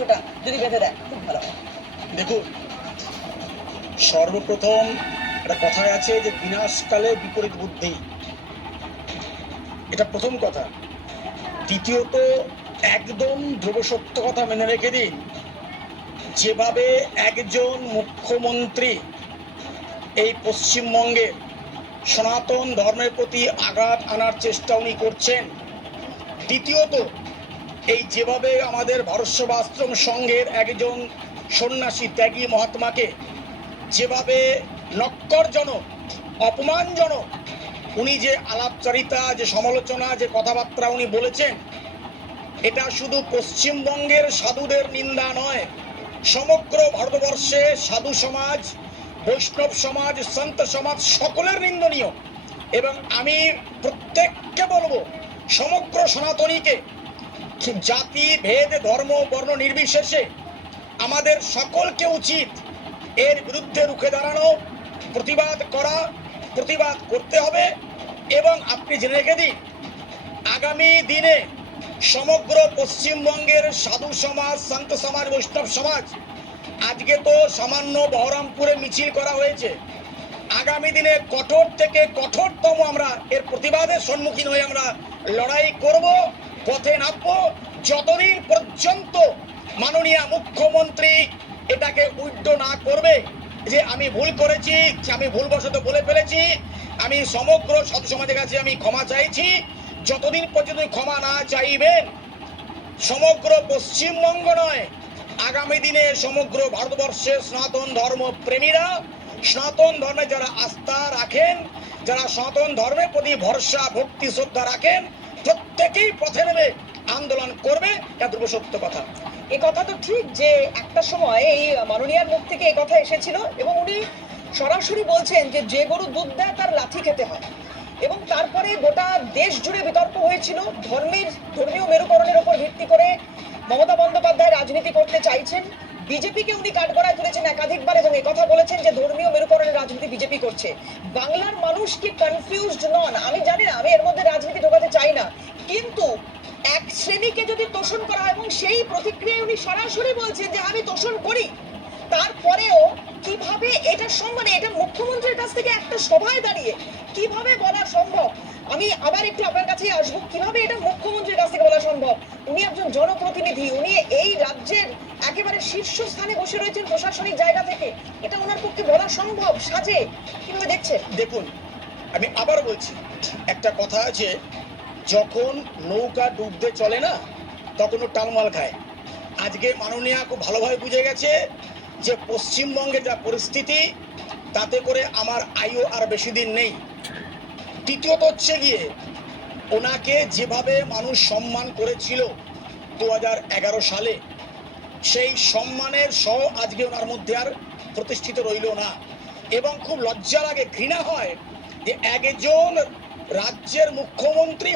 সম্বন্ধটা যদি বেঁধে দেয় খুব ভালো হয়। দেখুন, সর্বপ্রথম একটা কথায় আছে যে বিনাশকালে বিপরীত বুদ্ধি, এটা প্রথম কথা। দ্বিতীয়ত, একদম ধ্রুব সত্য কথা মেনে রেখে দিন, যেভাবে একজন মুখ্যমন্ত্রী এই পশ্চিমবঙ্গের সনাতন ধর্মের প্রতি আঘাত আনার চেষ্টা উনি করছেন, দ্বিতীয়ত এই যেভাবে আমাদের ভারত সেবাশ্রম সংঘের একজন সন্ন্যাসী ত্যাগী মহাত্মাকে যেভাবে নক্করজনক, অপমানজনক উনি যে আলাপচারিতা, যে সমালোচনা, যে কথাবার্তা উনি বলেছেন, এটা শুধু পশ্চিমবঙ্গের সাধুদের নিন্দা নয়, সমগ্র ভারতবর্ষে সাধু সমাজ, বৈষ্ণব সমাজ, সন্ত সমাজ সকলের নিন্দনীয়। এবং আমি প্রত্যেককে বলবো, সমগ্র সনাতনীকে, জাতি ভেদ ধর্ম বর্ণ নির্বিশেষে আমাদের সকলকে উচিত এর বিরুদ্ধে রুখে দাঁড়ানো, প্রতিবাদ করা, প্রতিবাদ করতে হবে। এবং আপনি জেনে রেখে দিন, আগামী দিনে সমগ্র পশ্চিমবঙ্গের সাধু সমাজ, সন্ত সমাজ, বৈষ্ণব সমাজ, আজকে তো সামান্য বহরমপুরে মিছিল করা হয়েছে, আগামী দিনে কঠোর থেকে কঠোরতম আমরা এর প্রতিবাদের সম্মুখীন হয়ে আমরা লড়াই করব, পথে নামবো, যতদিন পর্যন্ত মাননীয় মুখ্যমন্ত্রী এটাকে উইথড্র না করবে যে আমি ভুল করেছি, আমি ভুলবশত বলে ফেলেছি, আমি সমগ্র সাধু সমাজের কাছে আমি ক্ষমা চাইছি, যতদিন পর্যন্ত ক্ষমা না চাইবেন, সমগ্র পশ্চিমবঙ্গ নয়, আগামী দিনে সমগ্র ভারতবর্ষের সনাতন ধর্ম প্রেমীরা, সনাতন ধর্মে যারা আস্থা রাখেন, যারা সনাতন ধর্মের প্রতি ভরসা ভক্তি শ্রদ্ধা রাখেন, প্রত্যেকেই পথে নেমে আন্দোলন করবে। এটা ধ্রুব সত্য কথা। এ কথা তো ঠিক যে একটা সময় এই মাননীয়ার মুখ থেকে এই কথা এসেছিল এবং উনি সরাসরি বলছেন যে যে গরু দুধ দেয় তার লাথি খেতে হয়। এবং তারপরে গোটা দেশ জুড়ে বিতর্ক হয়েছিল ধর্মীয় মেরুকরণের উপর ভিত্তি করে মমতা বন্দ্যোপাধ্যায় রাজনীতি করতে চাইছেন। বিজেপিকে উনি কাঠগড়ায় তুলেছেন একাধিকবার এবং কথা বলেছেন যে ধর্মীয় মেরুকরণের রাজনীতি বিজেপি করছে। বাংলার মানুষ কি কনফিউজড নন? আমি জানি না, আমি এর মধ্যে রাজনীতি ঢোকাতে চাই না, কিন্তু এক শ্রেণীকে যদি তোষণ করা হয় এবং সেই প্রতিক্রিয়ায় উনি সরাসরি বলছেন যে আমি তোষণ করি, তারপরেও কিভাবে এটা সম্ভব? এটা মুখ্যমন্ত্রীর কাছ থেকে একটা সভায় দাঁড়িয়ে কিভাবে বলা সম্ভব? আমি আবার একটু আপনার কাছে আসবো, কিভাবে এটা মুখ্যমন্ত্রীর কাছ থেকে বলা সম্ভব? উনি একজন জনপ্রতিনিধি, উনি এই রাজ্যের একেবারে শীর্ষস্থানে বসে রয়েছেন প্রশাসনিক জায়গা থেকে, এটা ওনার পক্ষে বলা সম্ভব সাজে? কিভাবে দেখছেন? দেখুন, আমি আবার বলছি, একটা কথা আছে, যখন নৌকা ডুবতে চলে না তখন ও টালমাল খায়। আজকে মাননীয়া খুব ভালোভাবে বুঝে গেছে যে পশ্চিমবঙ্গের যা পরিস্থিতি, তাতে করে আমার আয়ু আর বেশি দিন নেই। দ্বিতীয়ত হচ্ছে গিয়ে, ওনাকে যেভাবে মানুষ সম্মান করেছিল 2011 সালে, সেই সম্মানের সহ আজকে ওনার মধ্যে আর প্রতিষ্ঠিত রইল না। এবং খুব লজ্জা লাগে, ঘৃণা হয় যে একজন রাজ্যের মুখ্যমন্ত্রী